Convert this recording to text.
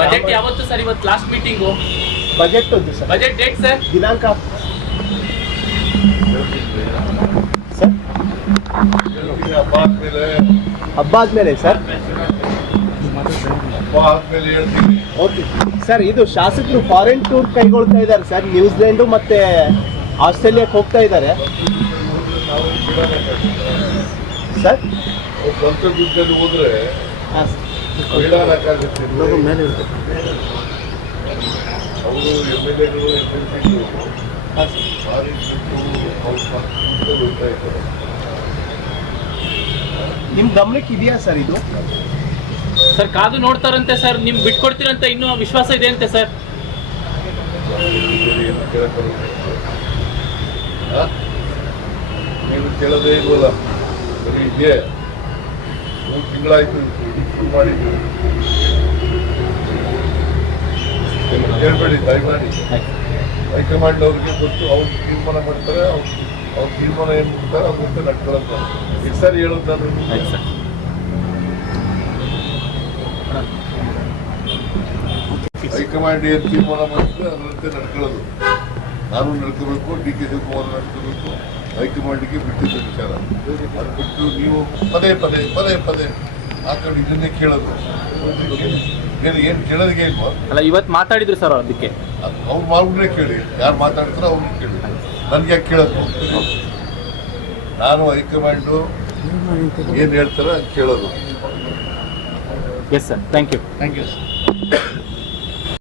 Budget ಯಾವತ್ತು sir? ಇವತ್ತು last meeting. Budget ಒಂದು ಸರ್. Budget date sir? ದಿನಾಂಕ ಸರ್ ಹಬ್ಬ ಆದ್ಮೇಲೆ ಸರ್. Okay sir. ಇದು ಶಾಸಕರು ಫಾರಿನ್ ಟೂರ್ ಕೈಗೊಳ್ತಾ ಇದ್ದಾರೆ ಸರ್. ನ್ಯೂಜಿಲೆಂಡು ಮತ್ತೆ ಆಸ್ಟ್ರೇಲಿಯಾಕ್ಕೆ ಹೋಗ್ತಾ ಇದ್ದಾರೆ ಸರ್. ಸ್ವಂತ ದುಡ್ಡಲ್ಲಿ ಹೋದ್ರೆ ಹಾಂ ಮೇಲೆ ಇರುತ್ತೆ ಅವರು MLA-ಗಳು MLC-ಗಳು ಹಾಂ ಸರ್. ಫಾರಿನ್ ಹೋಗ್ತಾ ಇದ್ದಾರೆ. ನಿಮ್ಮ ಗಮನಕ್ಕೆ ಇದೆಯಾ ಸರ್ ಇದು? ಸರ್ ಕಾದು ನೋಡ್ತಾರಂತೆ ಸರ್. ನಿಮ್ಗೆ ಬಿಟ್ಕೊಡ್ತೀರಂತ ಇನ್ನೂ ವಿಶ್ವಾಸ ಇದೆ ಅಂತೆ ಸರ್. ನೀವು ಕೇಳೋದೇ ಇಲ್ವಲ್ಲ, ಬರೀ ಇದೆ. 3 ತಿಂಗಳಾಯ್ತು ಶುರು ಮಾಡಿದ್ದು. ಕೇಳಬೇಡಿ, ದಯಮಾಡಿ. ಹೈಕಮಾಂಡ್ ಅವ್ರಿಗೆ ಗೊತ್ತು, ಅವ್ರು ತೀರ್ಮಾನ ಮಾಡ್ತಾರೆ. ಅವ್ರ ತೀರ್ಮಾನ ಏನು ಮಾಡ್ತಾರೆ ಅವ್ರ ನಡ್ಕೊಳ್ಳೋದು. ಎಷ್ಟು ಸಾರಿ ಹೇಳೋದು ನಾನು? ಹೈಕಮಾಂಡ್ ಏನು ತೀರ್ಮಾನ ಮಾಡಿದ್ರೆ ಅದರಂತೆ ನಡ್ಕೊಳ್ಳೋದು. ನಾನು ನಡ್ಕೋಬೇಕು, DK ಶಿವಕುಮಾರ್ ನಡ್ಕೋಬೇಕು. ಹೈಕಮಾಂಡ್ಗೆ ಬಿಟ್ಟಿದ್ದ ವಿಚಾರ. ಅದು ಬಿಟ್ಟು ನೀವು ಪದೇ ಪದೇ ಪದೇ ಪದೇ ಹಾಕೊಂಡು ಇದನ್ನೇ ಕೇಳೋದು. ಏನು ಕೇಳೋದಿಗೆ ಇಲ್ವಾ? ಅಲ್ಲ, ಇವತ್ತು ಮಾತಾಡಿದ್ರು ಸರ್ ಅದಕ್ಕೆ. ಅವ್ರು ಮಾವ್ರನ್ನೇ ಕೇಳಿ, ಯಾರು ಮಾತಾಡ್ತಾರೋ ಅವ್ರನ್ನ ಕೇಳಿ. ನನಗೆ ಯಾಕೆ ಕೇಳೋದು? ನಾನು ಹೈಕಮಾಂಡು ಏನು ಹೇಳ್ತಾರೋ ಅದು ಕೇಳೋದು. Yes sir. Thank you. Thank you sir.